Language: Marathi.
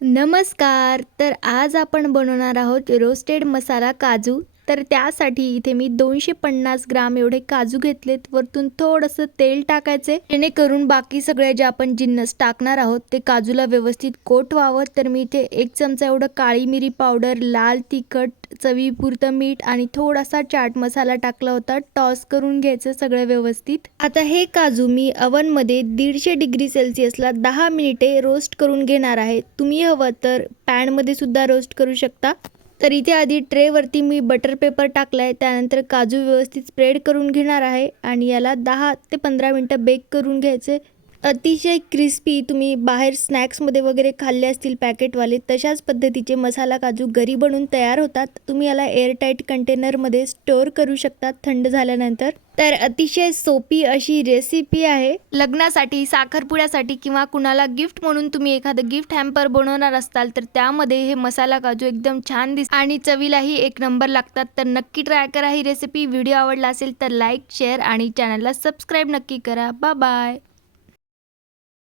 नमस्कार. तर आज आपण बनवणार आहोत रोस्टेड मसाला काजू. तर त्यासाठी इथे मी दोनशे पन्नास ग्राम एवढे काजू घेतलेत. वरतून थोडंसं तेल टाकायचे जेणेकरून बाकी सगळे जे आपण जिन्नस टाकणार आहोत ते काजूला व्यवस्थित कोट व्हावं. तर मी इथे एक चमचा एवढं काळी मिरी पावडर लाल तिखट चवीपुरतं मीठ आणि थोडासा चाट मसाला टाकला होता. टॉस करून घ्यायचं सगळं व्यवस्थित. आता हे काजू मी अवनमध्ये दीडशे डिग्री सेल्सिअसला दहा मिनिटे रोस्ट करून घेणार आहे. तुम्ही हवं तर पॅनमध्ये सुद्धा रोस्ट करू शकता. तर इथे आधी ट्रेवरती मी बटर पेपर टाकला आहे त्यानंतर काजू व्यवस्थित स्प्रेड करून घेणार आहे आणि याला दहा ते पंधरा मिनटं बेक करून घ्यायचे. अतिशय क्रिस्पी तुम्ही बाहेर स्नॅक्समध्ये वगैरे खाल्ले असतील पॅकेटवाले तशाच पद्धतीचे मसाला काजू घरी बनवून तयार होतात. तुम्ही याला एअरटाईट कंटेनरमध्ये स्टोअर करू शकता थंड झाल्यानंतर. तर अतिशय सोपी अशी रेसिपी आहे. लग्नासाठी साखरपुड्यासाठी किंवा कुणाला गिफ्ट म्हणून तुम्ही एखादं गिफ्ट हॅम्पर बनवणार असताल तर त्यामध्ये हे मसाला काजू एकदम छान दिस आणि चवीलाही एक नंबर लागतात. तर नक्की ट्राय करा ही रेसिपी व्हिडिओ आवडला असेल तर लाईक शेअर आणि चॅनलला सबस्क्राईब नक्की करा. बा बाय